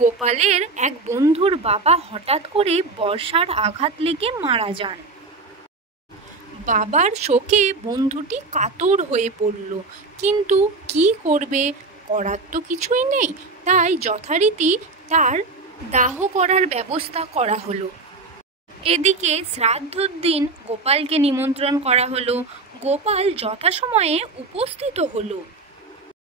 গোপালের এক বন্ধুর বাবা হঠাৎ করে বর্ষার আঘাত লেগে মারা যান। বাবার শোকে বন্ধুটি কাতর হয়ে পড়ল, কিন্তু কি করবে, করার তো কিছুই নেই। তাই যথারীতি তার দাহ করার ব্যবস্থা করা হলো। এদিকে শ্রাদ্ধর দিন গোপালকে নিমন্ত্রণ করা হলো। গোপাল যথাসময়ে উপস্থিত হলো।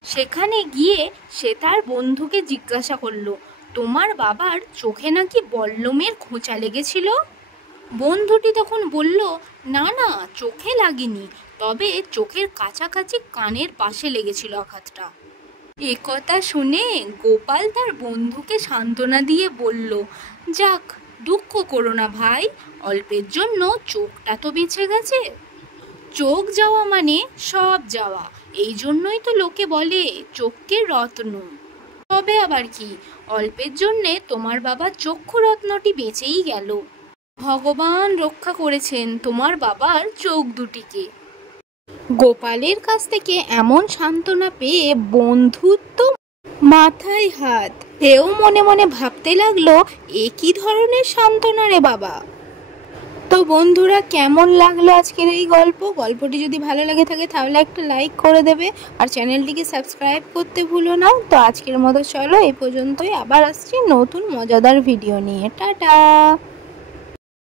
সেখানে গিয়ে সে তার বন্ধুকে জিজ্ঞাসা করলো, তোমার বাবার চোখে নাকি বল্লমের খোঁচা লেগেছিল? বন্ধুটি তখন বলল, না না, চোখে লাগেনি, তবে চোখের কাছাকাছি কানের পাশে লেগেছিল আঘাতটা। একথা শুনে গোপাল তার বন্ধুকে সান্ত্বনা দিয়ে বলল, যাক, দুঃখ করো না ভাই, অল্পের জন্য চোখটা তো বেঁচে গেছে। চোখ যাওয়া মানে সব যাওয়া, এই জন্যই তো লোকে বলে চক্ষের রত্ন। তবে আবার কি, অল্পের জন্যে তোমার বাবার চক্ষু রত্নটি বেঁচেই গেল। ভগবান রক্ষা করেছেন তোমার বাবার চোখ দুটিকে। গোপালের কাছ থেকে এমন সান্ত্বনা পেয়ে বন্ধুত্ব মাথায় হাত। সেও মনে মনে ভাবতে লাগলো, এ কি ধরনের সান্ত্বনা রে বাবা। তো বন্ধুরা, কেমন লাগলো আজকের এই গল্পটি যদি ভালো লাগে থাকে তাহলে একটা লাইক করে দেবে, আর চ্যানেলটিকে সাবস্ক্রাইব করতে ভুলো না। তো আজকের মতো চলো এই পর্যন্তই, আবার আসছি নতুন মজাদার ভিডিও নিয়ে। টাটা।